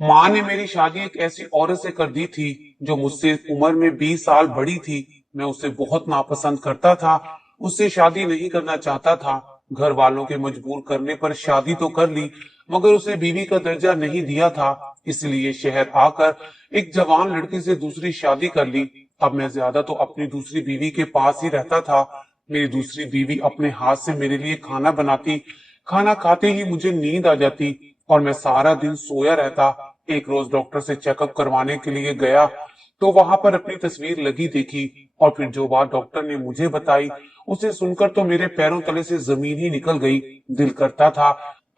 माँ ने मेरी शादी एक ऐसी औरत से कर दी थी जो मुझसे उम्र में 20 साल बड़ी थी। मैं उसे बहुत नापसंद करता था, उससे शादी नहीं करना चाहता था। घर वालों के मजबूर करने पर शादी तो कर ली, मगर उसे बीवी का दर्जा नहीं दिया था। इसलिए शहर आकर एक जवान लड़की से दूसरी शादी कर ली। अब मैं ज्यादा तो अपनी दूसरी बीवी के पास ही रहता था। मेरी दूसरी बीवी अपने हाथ से मेरे लिए खाना बनाती। खाना खाते ही मुझे नींद आ जाती और मैं सारा दिन सोया रहता। एक रोज डॉक्टर से चेकअप करवाने के लिए गया तो वहां पर अपनी तस्वीर लगी देखी, और फिर जो बात डॉक्टर ने मुझे बताई उसे सुनकर तो मेरे पैरों तले से जमीन ही निकल गई। दिल करता था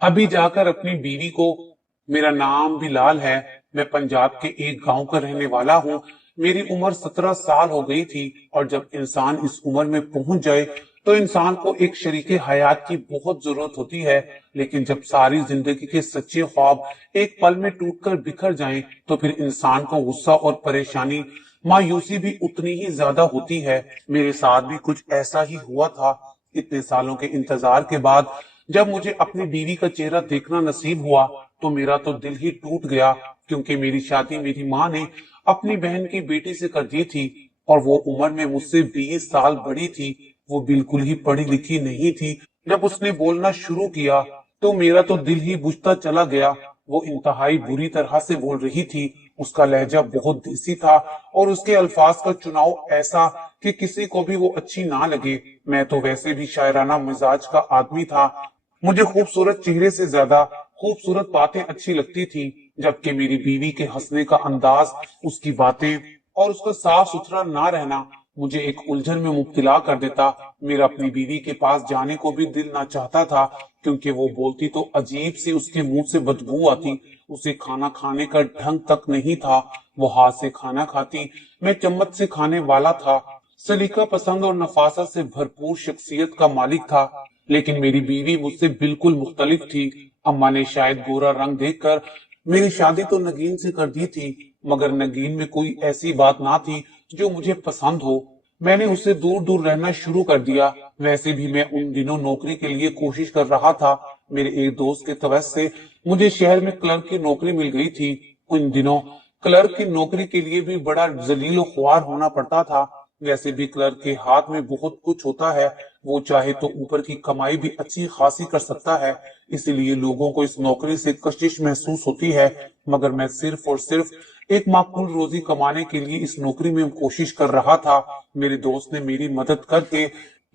अभी जाकर अपनी बीवी को। मेरा नाम भी लाल है। मैं पंजाब के एक गांव का रहने वाला हूँ। मेरी उम्र 17 साल हो गई थी, और जब इंसान इस उम्र में पहुंच जाए तो इंसान को एक शरीके हयात की बहुत जरूरत होती है। लेकिन जब सारी जिंदगी के सच्चे ख्वाब एक पल में टूटकर बिखर जाएं, तो फिर इंसान को गुस्सा और परेशानी, मायूसी भी उतनी ही ज्यादा होती है। मेरे साथ भी कुछ ऐसा ही हुआ था। इतने सालों के इंतजार के बाद जब मुझे अपनी बीवी का चेहरा देखना नसीब हुआ तो मेरा तो दिल ही टूट गया, क्योंकि मेरी शादी मेरी माँ ने अपनी बहन की बेटी से कर दी थी, और वो उम्र में मुझसे 20 साल बड़ी थी। वो बिल्कुल ही पढ़ी लिखी नहीं थी। जब उसने बोलना शुरू किया तो मेरा तो दिल ही बुझता चला गया। वो इंतहाई बुरी तरह से बोल रही थी। उसका लहजा बहुत देसी था, और उसके अल्फाज का चुनाव ऐसा कि किसी को भी वो अच्छी ना लगे। मैं तो वैसे भी शायराना मिजाज का आदमी था। मुझे खूबसूरत चेहरे से ज्यादा खूबसूरत बातें अच्छी लगती थी, जबकि मेरी बीवी के हंसने का अंदाज, उसकी बातें और उसका साफ सुथरा ना रहना मुझे एक उलझन में मुब्तला कर देता। मेरा अपनी बीवी के पास जाने को भी दिल ना चाहता था, क्योंकि वो बोलती तो अजीब सी, उसके मुंह से बदबू आती। उसे खाना खाने का ढंग तक नहीं था। वो हाथ से खाना खाती, मैं चम्मच से खाने वाला था। सलीका पसंद और नफासत से भरपूर शख्सियत का मालिक था। लेकिन मेरी बीवी मुझसे बिल्कुल मुख्तलिफ थी। अम्मा ने शायद गोरा रंग देखकर मेरी शादी तो नगीन से कर दी थी, मगर नगीन में कोई ऐसी बात ना थी जो मुझे पसंद हो। मैंने उससे दूर दूर रहना शुरू कर दिया। वैसे भी मैं उन दिनों नौकरी के लिए कोशिश कर रहा था। मेरे एक दोस्त के तवज्जो से मुझे शहर में क्लर्क की नौकरी मिल गई थी। उन दिनों क्लर्क की नौकरी के लिए भी बड़ा जलील ख्वार होना पड़ता था। वैसे भी क्लर्क के हाथ में बहुत कुछ होता है। वो चाहे तो ऊपर की कमाई भी अच्छी खासी कर सकता है। इसलिए लोगों को इस नौकरी से कशिश महसूस होती है। मगर मैं सिर्फ और सिर्फ एक माकूल रोजी कमाने के लिए इस नौकरी में कोशिश कर रहा था। मेरे दोस्त ने मेरी मदद करके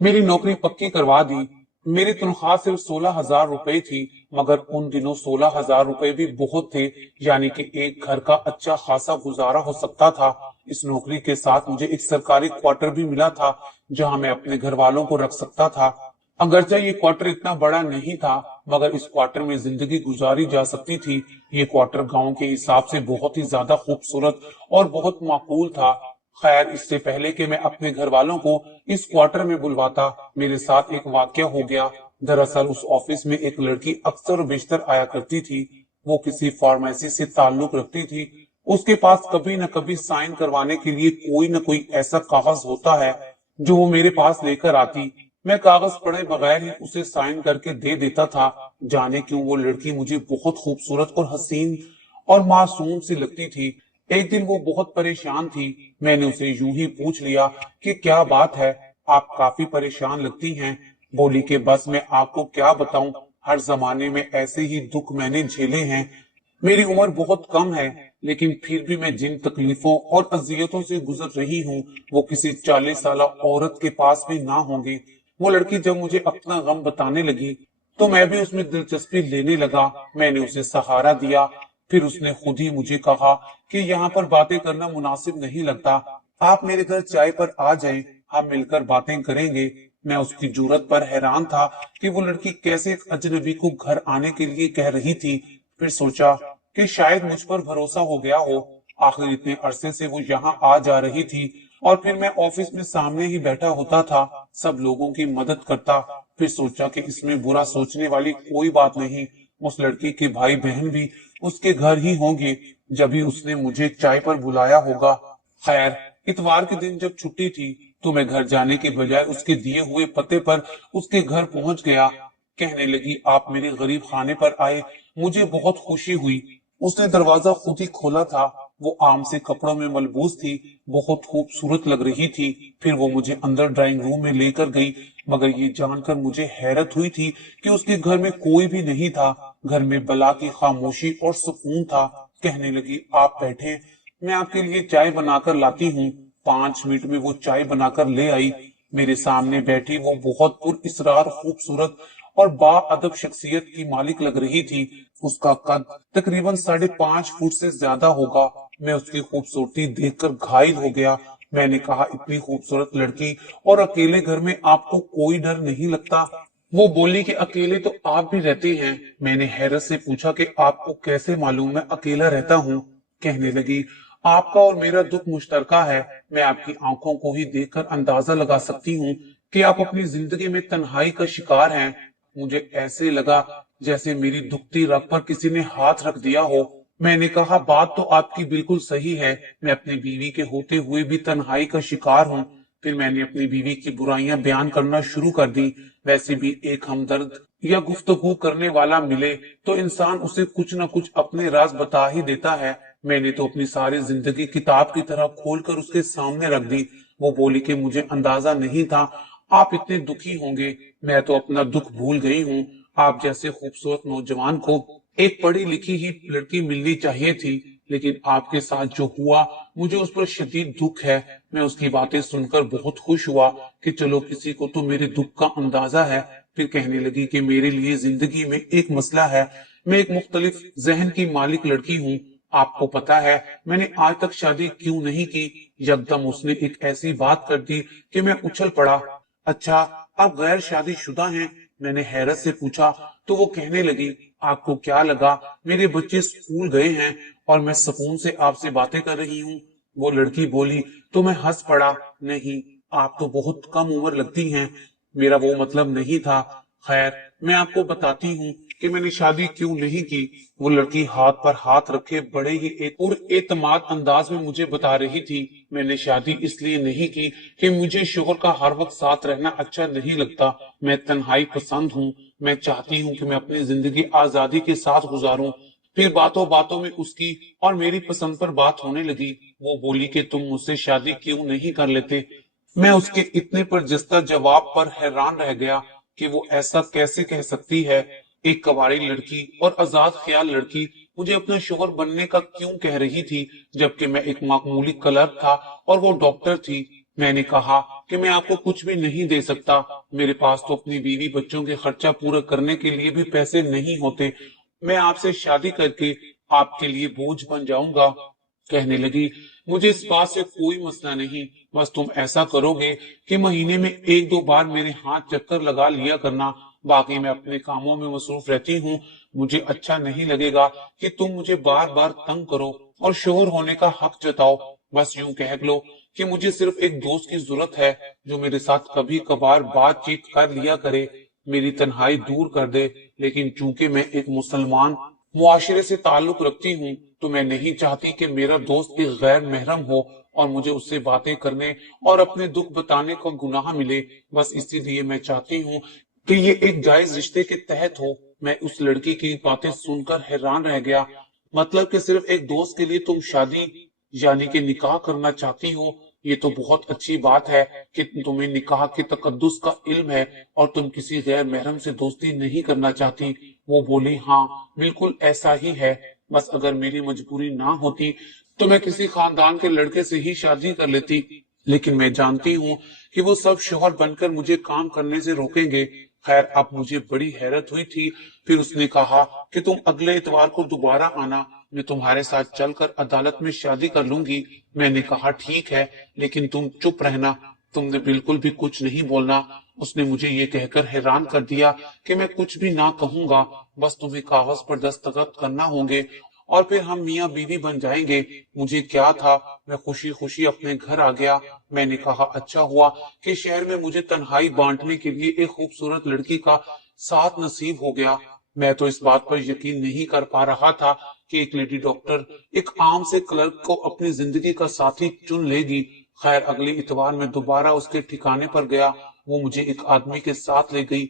मेरी नौकरी पक्की करवा दी। मेरी तनख्वाह सिर्फ 16,000 रुपए थी, मगर उन दिनों 16,000 रुपए भी बहुत थे। यानी कि एक घर का अच्छा खासा गुजारा हो सकता था। इस नौकरी के साथ मुझे एक सरकारी क्वार्टर भी मिला था, जहां मैं अपने घर वालों को रख सकता था। अगरचे ये क्वार्टर इतना बड़ा नहीं था, मगर इस क्वार्टर में जिंदगी गुजारी जा सकती थी। ये क्वार्टर गांव के हिसाब से बहुत ही ज्यादा खूबसूरत और बहुत माकूल था। खैर, इससे पहले कि मैं अपने घर वालों को इस क्वार्टर में बुलवाता, मेरे साथ एक वाकया हो गया। दरअसल उस ऑफिस में एक लड़की अक्सर और बेशतर आया करती थी। वो किसी फार्मेसी से ताल्लुक रखती थी। उसके पास कभी न कभी साइन करवाने के लिए कोई न कोई ऐसा कागज होता है जो वो मेरे पास लेकर आती। मैं कागज पढ़े बगैर ही उसे साइन करके दे देता था। जाने क्यों वो लड़की मुझे बहुत खूबसूरत और हसीन और मासूम सी लगती थी। एक दिन वो बहुत परेशान थी। मैंने उसे यूं ही पूछ लिया कि क्या बात है, आप काफी परेशान लगती हैं। बोली कि बस मैं आपको क्या बताऊं, हर जमाने में ऐसे ही दुख मैंने झेले हैं। मेरी उम्र बहुत कम है, लेकिन फिर भी मैं जिन तकलीफों और अजियतों से गुजर रही हूँ, वो किसी 40 साल औरत के पास भी ना होंगी। वो लड़की जब मुझे अपना गम बताने लगी तो मैं भी उसमें दिलचस्पी लेने लगा। मैंने उसे सहारा दिया। फिर उसने खुद ही मुझे कहा कि यहाँ पर बातें करना मुनासिब नहीं लगता, आप मेरे घर चाय पर आ जाएं, हम मिलकर बातें करेंगे। मैं उसकी जुर्रत पर हैरान था कि वो लड़की कैसे एक अजनबी को घर आने के लिए कह रही थी। फिर सोचा कि शायद मुझ पर भरोसा हो गया हो। आखिर इतने अरसे से वो यहाँ आ जा रही थी, और फिर मैं ऑफिस में सामने ही बैठा होता था, सब लोगों की मदद करता। फिर सोचा कि इसमें बुरा सोचने वाली कोई बात नहीं। उस लड़की के भाई बहन भी उसके घर ही होंगे, जब ही उसने मुझे चाय पर बुलाया होगा। खैर, इतवार के दिन जब छुट्टी थी तो मैं घर जाने के बजाय उसके दिए हुए पते पर उसके घर पहुंच गया। कहने लगी, आप मेरे गरीब खाने पर आए, मुझे बहुत खुशी हुई। اس نے دروازہ خود ہی کھولا تھا۔ وہ عام سے کپڑوں میں ملبوس تھی، بہت خوبصورت لگ رہی تھی۔ پھر وہ مجھے اندر ڈرائنگ روم میں لے کر گئی، مگر یہ جان کر مجھے حیرت ہوئی تھی کہ اس کے گھر میں کوئی بھی نہیں تھا۔ گھر میں بلا کی خاموشی اور سکون تھا۔ کہنے لگی، آپ بیٹھیں، میں آپ کے لیے چائے بنا کر لاتی ہوں۔ 5 منٹ میں وہ چائے بنا کر لے آئی۔ میرے سامنے بیٹھی وہ بہت پر اسرار خوبصورت اور با ادب شخصیت کی مالک لگ رہی تھی۔ اس کا قد تقریباً 5.5 فٹ سے زیادہ ہوگا۔ میں اس کی خوبصورتی دیکھ کر گھائل ہو گیا۔ میں نے کہا، اتنی خوبصورت لڑکی اور اکیلے گھر میں آپ کو کوئی ڈر نہیں لگتا؟ وہ بولی کہ اکیلے تو آپ بھی رہتے ہیں۔ میں نے حیرت سے پوچھا کہ آپ کو کیسے معلوم میں اکیلا رہتا ہوں؟ کہنے لگی، آپ کا اور میرا دکھ مشترکہ ہے۔ میں آپ کی آنکھوں کو ہی دیکھ کر اندازہ لگا سکتی ہوں کہ آپ اپنی زندگی میں تنہائی کا شکار ہیں۔ مجھے ایسے لگا جیسے میری دکھتی رگ پر کسی نے ہاتھ رکھ دیا ہو۔ میں نے کہا، بات تو آپ کی بالکل صحیح ہے، میں اپنی بیوی کے ہوتے ہوئے بھی تنہائی کا شکار ہوں۔ پھر میں نے اپنی بیوی کی برائیاں بیان کرنا شروع کر دی۔ ویسے بھی ایک ہمدرد یا گفتگو کرنے والا ملے تو انسان اسے کچھ نہ کچھ اپنے راز بتا ہی دیتا ہے۔ میں نے تو اپنی ساری زندگی کتاب کی طرح کھول کر اس کے سامنے رکھ دی۔ وہ بولی کہ مجھے اندازہ نہیں تھا آپ اتنے دکھی ہوں گے، میں تو اپنا دکھ بھول گئی ہوں۔ آپ جیسے خوبصورت نوجوان کو ایک پڑھی لکھی ہی لڑکی ملنی چاہیے تھی، لیکن آپ کے ساتھ جو ہوا مجھے اس پر شدید دکھ ہے۔ میں اس کی باتیں سن کر بہت خوش ہوا کہ چلو کسی کو تو میرے دکھ کا اندازہ ہے۔ پھر کہنے لگی کہ میرے لیے زندگی میں ایک مسئلہ ہے، میں ایک مختلف ذہن کی مالک لڑکی ہوں۔ آپ کو پتا ہے میں نے آج تک شادی کیوں نہیں کی؟ یکدم اس نے ایک ایسی بات کر دی کہ میں اچھل پڑا۔ اچھا، آپ غیر شادی شدہ ہیں؟ میں نے حیرت سے پوچھا تو وہ کہنے لگی، آپ کو کیا لگا میرے بچے اسکول گئے ہیں اور میں سکون سے آپ سے باتیں کر رہی ہوں؟ وہ لڑکی بولی تو میں ہنس پڑا، نہیں، آپ تو بہت کم عمر لگتی ہیں، میرا وہ مطلب نہیں تھا۔ خیر، میں آپ کو بتاتی ہوں کہ میں نے شادی کیوں نہیں کی۔ وہ لڑکی ہاتھ پر ہاتھ رکھے بڑے ہی اعتماد انداز میں مجھے بتا رہی تھی، میں نے شادی اس لیے نہیں کی کہ مجھے شوہر کا ہر وقت ساتھ رہنا اچھا نہیں لگتا۔ میں تنہائی پسند ہوں، میں چاہتی ہوں کہ میں اپنی زندگی آزادی کے ساتھ گزاروں۔ پھر باتوں باتوں میں اس کی اور میری پسند پر بات ہونے لگی۔ وہ بولی کہ تم مجھ سے شادی کیوں نہیں کر لیتے؟ میں اس کے اتنے پر جستہ جواب پر حیران رہ گیا کہ وہ ایسا کیسے کہہ سکتی ہے۔ ایک کواری لڑکی اور آزاد خیال لڑکی مجھے اپنا شوہر بننے کا کیوں کہہ رہی تھی، جبکہ میں ایک معمولی کلرک تھا اور وہ ڈاکٹر تھی۔ میں نے کہا کہ میں آپ کو کچھ بھی نہیں دے سکتا، میرے پاس تو اپنی بیوی بچوں کے خرچہ پورا کرنے کے لیے بھی پیسے نہیں ہوتے۔ میں آپ سے شادی کر کے آپ کے لیے بوجھ بن جاؤں گا۔ کہنے لگی، مجھے اس بات سے کوئی مسئلہ نہیں، بس تم ایسا کرو گے کہ مہینے میں 1-2 بار میرے ہاتھ چکر لگا لیا کرنا، باقی میں اپنے کاموں میں مصروف رہتی ہوں۔ مجھے اچھا نہیں لگے گا کہ تم مجھے بار بار تنگ کرو اور شوہر ہونے کا حق جتاؤ۔ بس یوں کہہ لو کہ مجھے صرف ایک دوست کی ضرورت ہے جو میرے ساتھ کبھی کبھار بات چیت کر لیا کرے، میری تنہائی دور کر دے۔ لیکن چونکہ میں ایک مسلمان معاشرے سے تعلق رکھتی ہوں تو میں نہیں چاہتی کہ میرا دوست ایک غیر محرم ہو اور مجھے اس سے باتیں کرنے اور اپنے دکھ بتانے کا گناہ ملے۔ بس اسی لیے میں چاہتی ہوں کہ یہ ایک جائز رشتے کے تحت ہو۔ میں اس لڑکی کی باتیں سن کر حیران رہ گیا۔ مطلب کہ صرف ایک دوست کے لیے تم شادی یعنی کہ نکاح کرنا چاہتی ہو؟ یہ تو بہت اچھی بات ہے کہ تمہیں نکاح کے تقدس کا علم ہے اور تم کسی غیر محرم سے دوستی نہیں کرنا چاہتی۔ وہ بولی، ہاں بالکل ایسا ہی ہے، بس اگر میری مجبوری نہ ہوتی تو میں کسی خاندان کے لڑکے سے ہی شادی کر لیتی، لیکن میں جانتی ہوں کہ وہ سب شوہر بن کر مجھے کام کرنے سے روکیں گے۔ خیر، اب مجھے بڑی حیرت ہوئی تھی۔ پھر اس نے کہا کہ تم اگلے اتوار کو دوبارہ آنا، میں تمہارے ساتھ چل کر عدالت میں شادی کر لوں گی۔ میں نے کہا ٹھیک ہے، لیکن تم چپ رہنا، تم نے بالکل بھی کچھ نہیں بولنا۔ اس نے مجھے یہ کہہ کر حیران کر دیا کہ میں کچھ بھی نہ کہوں گا، بس تمہیں کاغذ پر دستخط کرنا ہوں گے اور پھر ہم میاں بیوی بن جائیں گے۔ مجھے کیا تھا، میں خوشی خوشی اپنے گھر آ گیا۔ میں نے کہا اچھا ہوا کہ شہر میں مجھے تنہائی بانٹنے کے لیے ایک خوبصورت لڑکی کا ساتھ نصیب ہو گیا۔ میں تو اس بات پر یقین نہیں کر پا رہا تھا کہ ایک لیڈی ڈاکٹر ایک عام سے کلرک کو اپنی زندگی کا ساتھی چن لے گی۔ خیر، اگلے اتوار میں دوبارہ اس کے ٹھکانے پر گیا۔ وہ مجھے ایک آدمی کے ساتھ لے گئی۔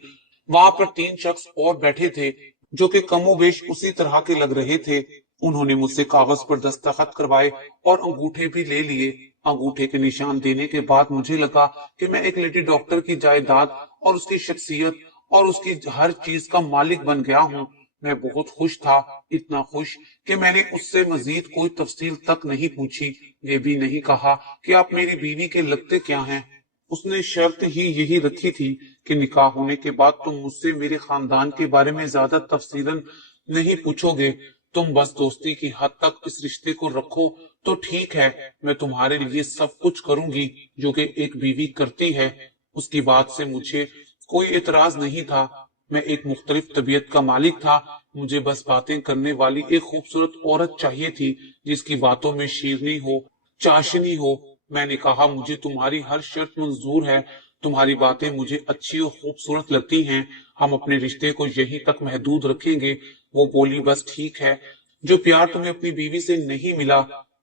وہاں پر 3 شخص اور بیٹھے تھے جو کہ کم و بیش اسی طرح کے لگ رہے تھے۔ उन्होंने मुझसे कागज पर दस्तखत करवाए और अंगूठे भी ले लिए। अंगूठे के निशान देने के बाद मुझे लगा कि मैं एक लेडी डॉक्टर की जायदाद और उसकी शख्सियत और उसकी हर चीज का मालिक बन गया हूँ। मैं बहुत खुश था, इतना खुश कि मैंने उससे मजीद कोई तफसील तक नहीं पूछी। ये भी नहीं कहा कि आप मेरी बीवी के लगते क्या हैं। उसने शर्त ही यही रखी थी कि निकाह होने के बाद तुम मुझसे मेरे खानदान के बारे में ज्यादा तफसीलन नहीं पूछोगे। तुम बस दोस्ती की हद तक इस रिश्ते को रखो तो ठीक है। मैं तुम्हारे लिए सब कुछ करूंगी जो कि एक बीवी करती है। उसकी बात से मुझे कोई एतराज नहीं था। मैं एक मुख्तलिफ तबीयत का मालिक था। मुझे बस बातें करने वाली एक खूबसूरत औरत चाहिए थी जिसकी बातों में शीरनी हो, चाशनी हो। मैंने कहा मुझे तुम्हारी हर शर्त मंजूर है। तुम्हारी बातें मुझे अच्छी और खूबसूरत लगती हैं। हम अपने रिश्ते को यहीं तक महदूद रखेंगे। वो बोली बस ठीक है। जो प्यार तुम्हें अपनी बीवी से नहीं मिला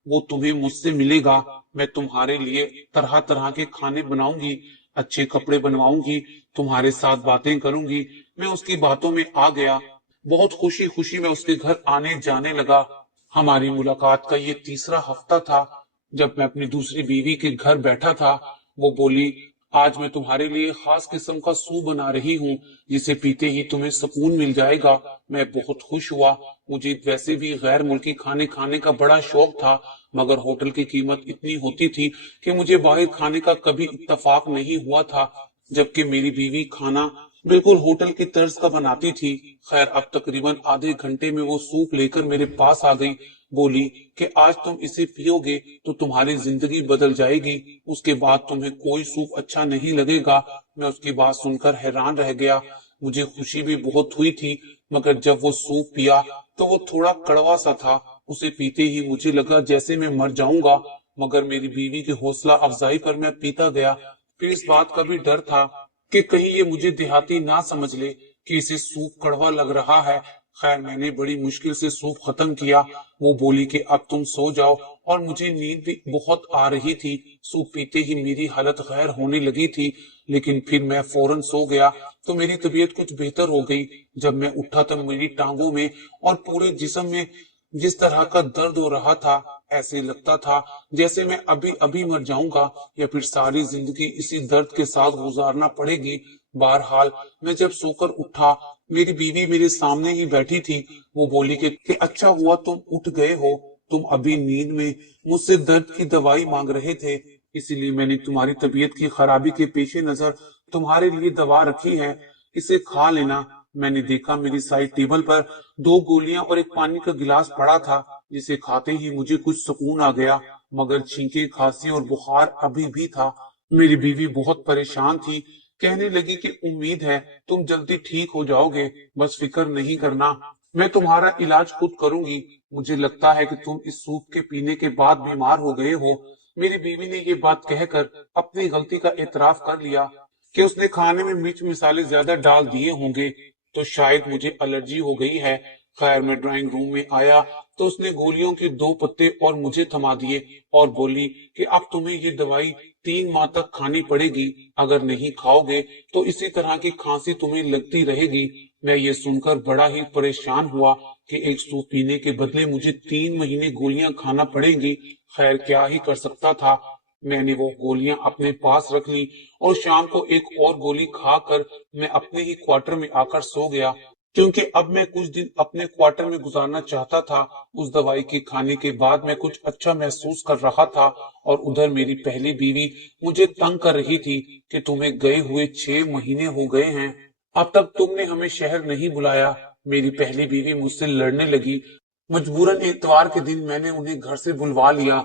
वो तुम्हें मुझसे मिलेगा। मैं तुम्हारे लिए तरह तरह के खाने बनाऊंगी, अच्छे कपड़े बनवाऊंगी, तुम्हारे साथ बातें करूंगी। मैं उसकी बातों में आ गया। बहुत खुशी खुशी मैं उसके घर आने जाने लगा। हमारी मुलाकात का ये तीसरा हफ्ता था। जब मैं अपनी दूसरी बीवी के घर बैठा था, वो बोली आज मैं तुम्हारे लिए खास किस्म का सूप बना रही हूँ जिसे पीते ही तुम्हें सुकून मिल जाएगा। मैं बहुत खुश हुआ। मुझे वैसे भी गैर मुल्की खाने खाने का बड़ा शौक था, मगर होटल की कीमत इतनी होती थी कि मुझे बाहर खाने का कभी इत्तेफाक नहीं हुआ था। जबकि मेरी बीवी खाना बिल्कुल होटल की तर्ज का बनाती थी। खैर अब तकरीबन आधे घंटे में वो सूप लेकर मेरे पास आ गई। बोली कि आज तुम इसे पियोगे तो तुम्हारी जिंदगी बदल जाएगी, उसके बाद तुम्हें कोई सूप अच्छा नहीं लगेगा। मैं उसकी बात सुनकर हैरान रह गया। मुझे खुशी भी बहुत हुई थी, मगर जब वो सूप पिया तो वो थोड़ा कड़वा सा था। उसे पीते ही मुझे लगा जैसे मैं मर जाऊंगा, मगर मेरी बीवी की हौसला अफजाई पर मैं पीता गया। फिर इस बात का भी डर था कि कहीं ये मुझे देहाती ना समझ ले कि इसे सूप कड़वा लग रहा है। खैर मैंने बड़ी मुश्किल से सूप खत्म किया। वो बोली कि अब तुम सो जाओ और मुझे नींद भी बहुत आ रही थी। सूप पीते ही मेरी हालत गैर होने लगी थी, लेकिन फिर मैं फौरन सो गया तो मेरी तबीयत कुछ बेहतर हो गई। जब मैं उठा तब मेरी टांगों में और पूरे जिस्म में जिस तरह का दर्द हो रहा था, ऐसे लगता था जैसे मैं अभी अभी मर जाऊंगा या फिर सारी जिंदगी इसी दर्द के साथ गुजारना पड़ेगी। बहरहाल मैं जब सोकर उठा, मेरी बीवी मेरे सामने ही बैठी थी। वो बोली कि अच्छा हुआ तुम उठ गए हो। तुम अभी नींद में मुझसे दर्द की दवाई मांग रहे थे, इसीलिए मैंने तुम्हारी तबीयत की खराबी के पेश नजर तुम्हारे लिए दवा रखी है, इसे खा लेना। मैंने देखा मेरी साइड टेबल पर दो गोलियां और एक पानी का गिलास पड़ा था, जिसे खाते ही मुझे कुछ सुकून आ गया, मगर छींके, खांसी और बुखार अभी भी था। मेरी बीवी बहुत परेशान थी। कहने लगी कि उम्मीद है तुम जल्दी ठीक हो जाओगे, बस फिक्र नहीं करना, मैं तुम्हारा इलाज खुद करूंगी। मुझे लगता है कि तुम इस सूप के पीने के बाद बीमार हो गए हो। मेरी बीवी ने ये बात कहकर अपनी गलती का एतराफ कर लिया कि उसने खाने में मिर्च मसाले ज्यादा डाल दिए होंगे, तो शायद मुझे एलर्जी हो गई है। खैर मैं ड्राइंग रूम में आया तो उसने गोलियों के दो पत्ते और मुझे थमा दिए और बोली कि अब तुम्हें ये दवाई 3 माह तक खानी पड़ेगी। अगर नहीं खाओगे तो इसी तरह की खांसी तुम्हें लगती रहेगी। मैं ये सुनकर बड़ा ही परेशान हुआ कि एक सूप पीने के बदले मुझे 3 महीने गोलियां खाना पड़ेंगी। खैर क्या ही कर सकता था। मैंने वो गोलियां अपने पास रख ली और शाम को एक और गोली खाकर मैं अपने ही क्वार्टर में आकर सो गया, क्योंकि अब मैं कुछ दिन अपने क्वार्टर में गुजारना चाहता था। उस दवाई के खाने के बाद मैं कुछ अच्छा महसूस कर रहा था और उधर मेरी पहली बीवी मुझे तंग कर रही थी कि तुम्हें गए हुए 6 महीने हो गए हैं, अब तक तुमने हमें शहर नहीं बुलाया। मेरी पहली बीवी मुझसे लड़ने लगी। मजबूरन इतवार के दिन मैंने उन्हें घर से बुलवा लिया।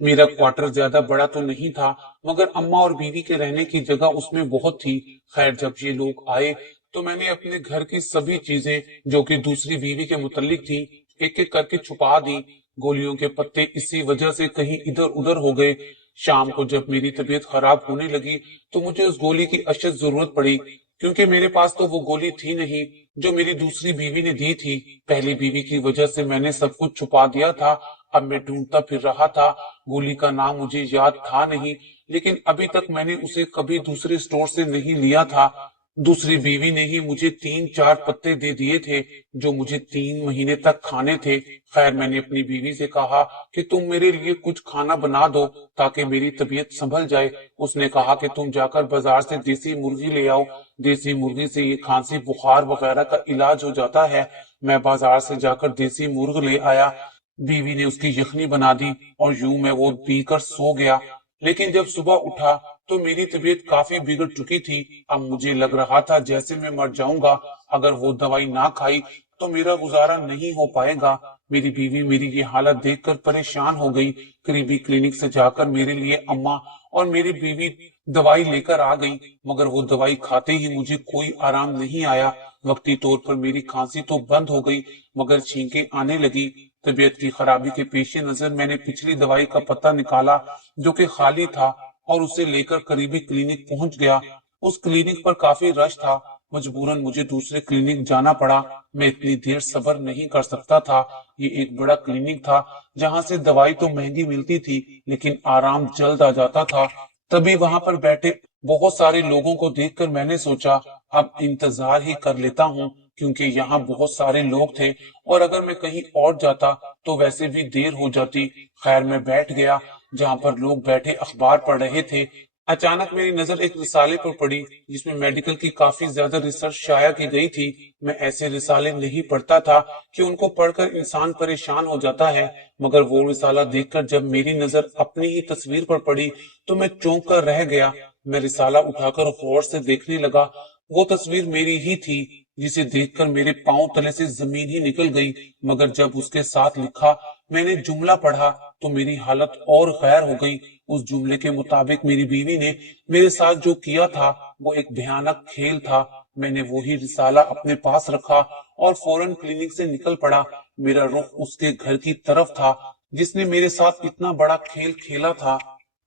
मेरा क्वार्टर ज्यादा बड़ा तो नहीं था, मगर अम्मा और बीवी के रहने की जगह उसमें बहुत थी। खैर जब ये लोग आए तो मैंने अपने घर की सभी चीजें जो कि दूसरी बीवी के मुतल्लिक थी एक एक करके छुपा दी। गोलियों के पत्ते इसी वजह से कहीं इधर उधर हो गए। शाम को जब मेरी तबीयत खराब होने लगी तो मुझे उस गोली की अशद जरूरत पड़ी, क्योंकि मेरे पास तो वो गोली थी नहीं जो मेरी दूसरी बीवी ने दी थी। पहली बीवी की वजह से मैंने सब कुछ छुपा दिया था। अब मैं ढूंढता फिर रहा था। गोली का नाम मुझे याद था नहीं, लेकिन अभी तक मैंने उसे कभी दूसरे स्टोर से नहीं लिया था। दूसरी बीवी ने ही मुझे 3-4 पत्ते दे दिए थे जो मुझे 3 महीने तक खाने थे। खैर मैंने अपनी बीवी से कहा कि तुम मेरे लिए कुछ खाना बना दो ताकि मेरी तबीयत संभल जाए। उसने कहा कि तुम जाकर बाजार से देसी मुर्गी ले आओ, देसी मुर्गी से ये खांसी बुखार वगैरह का इलाज हो जाता है। मैं बाजार से जाकर देसी मुर्ग ले आया। बीवी ने उसकी यखनी बना दी और यूं मैं वो पीकर सो गया। लेकिन जब सुबह उठा तो मेरी तबीयत काफी बिगड़ चुकी थी। अब मुझे लग रहा था जैसे मैं मर जाऊंगा। अगर वो दवाई ना खाई तो मेरा गुजारा नहीं हो पाएगा। मेरी बीवी मेरी ये हालत देखकर परेशान हो गई। करीबी क्लिनिक से जाकर मेरे लिए अम्मा और मेरी बीवी दवाई लेकर आ गई, मगर वो दवाई खाते ही मुझे कोई आराम नहीं आया। वक्ती तौर पर मेरी खांसी तो बंद हो गई, मगर छींकें आने लगी। तबीयत की खराबी के पेश नजर मैंने पिछली दवाई का पत्ता निकाला जो कि खाली था और उसे लेकर करीबी क्लिनिक पहुंच गया। उस क्लिनिक पर काफी रश था। मजबूरन मुझे दूसरे क्लिनिक जाना पड़ा। मैं इतनी देर सब्र नहीं कर सकता था। ये एक बड़ा क्लिनिक था जहां से दवाई तो महंगी मिलती थी लेकिन आराम जल्द आ जाता था। तभी वहां पर बैठे बहुत सारे लोगों को देखकर मैंने सोचा अब इंतजार ही कर लेता हूँ, क्योंकि यहाँ बहुत सारे लोग थे और अगर मैं कहीं और जाता तो वैसे भी देर हो जाती। खैर मैं बैठ गया जहां पर लोग बैठे अखबार पढ़ रहे थे। अचानक मेरी नजर एक रिसाले पर पड़ी जिसमें मेडिकल की काफी ज्यादा रिसर्च शाया की गई थी। मैं ऐसे रिसाले नहीं पढ़ता था कि उनको पढ़कर इंसान परेशान हो जाता है, मगर वो रिसाला देखकर जब मेरी नजर अपनी ही तस्वीर पर पड़ी तो मैं चौंक कर रह गया। मैं रिसाला उठाकर गौर से देखने लगा। वो तस्वीर मेरी ही थी जिसे देखकर मेरे पांव तले से जमीन ही निकल गई। मगर जब उसके साथ लिखा मैंने जुमला पढ़ा तो मेरी हालत और गैर हो गई। उस जुमले के मुताबिक मेरी बीवी ने मेरे साथ जो किया था वो एक भयानक खेल था। मैंने वही रिसाला अपने पास रखा और फौरन क्लिनिक से निकल पड़ा। मेरा रुख उसके घर की तरफ था जिसने मेरे साथ इतना बड़ा खेल खेला था।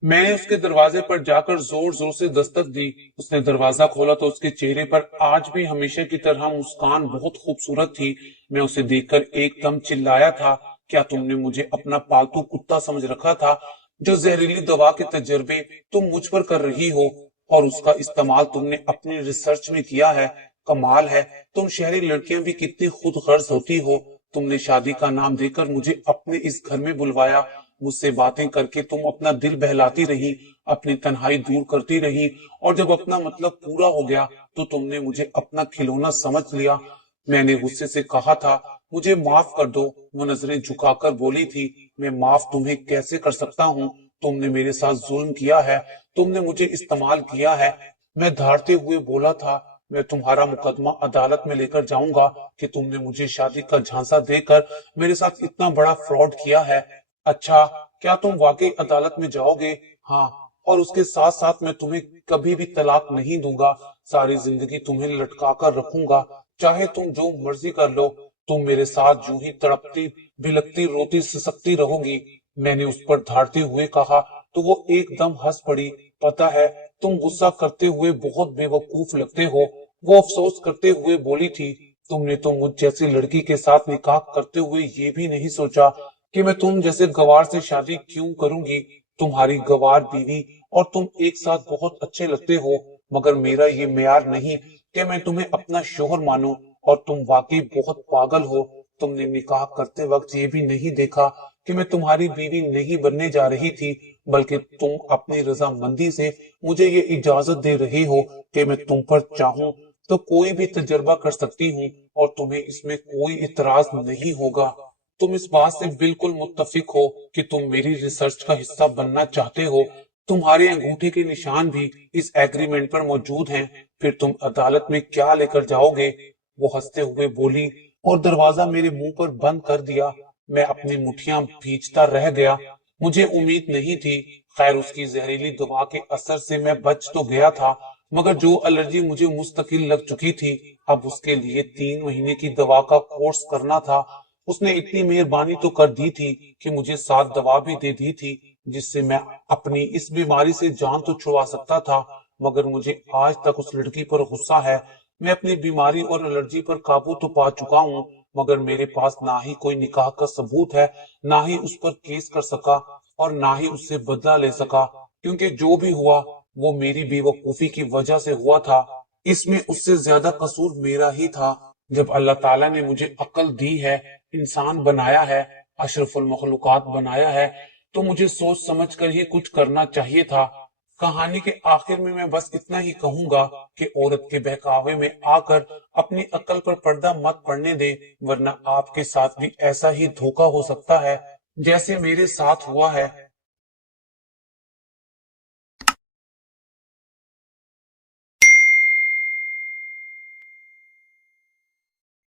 मैंने उसके दरवाजे पर जाकर जोर जोर से दस्तक दी। उसने दरवाजा खोला तो उसके चेहरे पर आज भी हमेशा की तरह मुस्कान बहुत खूबसूरत थी। मैं उसे देखकर एकदम चिल्लाया था, क्या तुमने मुझे अपना पालतू कुत्ता समझ रखा था? जो जहरीली दवा के तजर्बे तुम मुझ पर कर रही हो और उसका इस्तेमाल तुमने अपनी रिसर्च में किया है। कमाल है, तुम शहरी लड़कियां भी कितनी खुद गर्ज होती हो। तुमने शादी का नाम देकर मुझे अपने इस घर में बुलवाया। मुझसे बातें करके तुम अपना दिल बहलाती रही, अपनी तन्हाई दूर करती रही और जब अपना मतलब पूरा हो गया तो तुमने मुझे अपना खिलौना समझ लिया। मैंने गुस्से से कहा था मुझे माफ कर दो। वो नजरें झुकाकर बोली थी, मैं माफ तुम्हें कैसे कर सकता हूँ? तुमने मेरे साथ जुल्म किया है, तुमने मुझे इस्तेमाल किया है। मैं धारते हुए बोला था, मैं तुम्हारा मुकदमा अदालत में लेकर जाऊंगा कि तुमने मुझे शादी का झांसा देकर मेरे साथ इतना बड़ा फ्रॉड किया है। अच्छा, क्या तुम वाकई अदालत में जाओगे? हाँ, और उसके साथ साथ मैं तुम्हें कभी भी तलाक नहीं दूंगा। सारी जिंदगी तुम्हें लटका कर रखूंगा, चाहे तुम जो मर्जी कर लो। तुम मेरे साथ यूं ही तड़पती बिलकती रोती सिसकती रहोगी। मैंने उस पर धारते हुए कहा तो वो एकदम हंस पड़ी। पता है, तुम गुस्सा करते हुए बहुत बेवकूफ लगते हो। वो अफसोस करते हुए बोली थी, तुमने तो मुझ जैसी लड़की के साथ निकाह करते हुए ये भी नहीं सोचा कि मैं तुम जैसे गवार से शादी क्यों करूंगी। तुम्हारी गवार बीवी और तुम एक साथ बहुत अच्छे लगते हो, मगर मेरा ये मेयार नहीं कि मैं तुम्हें अपना शोहर मानूं। और तुम वाकई बहुत पागल हो। तुमने निकाह करते वक्त ये भी नहीं देखा कि मैं तुम्हारी बीवी नहीं बनने जा रही थी, बल्कि तुम अपनी रजामंदी से मुझे ये इजाजत दे रही हो कि मैं तुम पर चाहूं तो कोई भी तजर्बा कर सकती हूँ और तुम्हें इसमें कोई इतराज नहीं होगा। तुम इस बात से बिल्कुल मुत्तफिक हो कि तुम मेरी रिसर्च का हिस्सा बनना चाहते हो। तुम्हारे अंगूठे के निशान भी इस एग्रीमेंट पर मौजूद हैं। फिर तुम अदालत में क्या लेकर जाओगे? वो हंसते हुए बोली और दरवाजा मेरे मुंह पर बंद कर दिया। मैं अपनी मुठ्ठियां भींचता रह गया। मुझे उम्मीद नहीं थी। खैर उसकी जहरीली दवा के असर से मैं बच तो गया था, मगर जो एलर्जी मुझे मुस्तकिल लग चुकी थी, अब उसके लिए 3 महीने की दवा का कोर्स करना था। उसने इतनी मेहरबानी तो कर दी थी कि मुझे 7 दवा भी दे दी थी जिससे मैं अपनी इस बीमारी से जान तो छुड़ा सकता था। मगर मुझे आज तक उस लड़की पर गुस्सा है। मैं अपनी बीमारी और एलर्जी पर काबू तो पा चुका हूँ, मगर मेरे पास ना ही कोई निकाह का सबूत है, ना ही उस पर केस कर सका और ना ही उससे बदला ले सका, क्योंकि जो भी हुआ वो मेरी बेवकूफी की वजह से हुआ था। اس میں اس سے زیادہ قصور میرا ہی تھا۔ جب اللہ تعالیٰ نے مجھے عقل دی ہے، انسان بنایا ہے، اشرف المخلوقات بنایا ہے، تو مجھے سوچ سمجھ کر ہی کچھ کرنا چاہیے تھا۔ کہانی کے آخر میں بس اتنا ہی کہوں گا کہ عورت کے بہکاوے میں آ کر اپنی عقل پر پردہ مت پڑنے دیں، ورنہ آپ کے ساتھ بھی ایسا ہی دھوکا ہو سکتا ہے جیسے میرے ساتھ ہوا ہے۔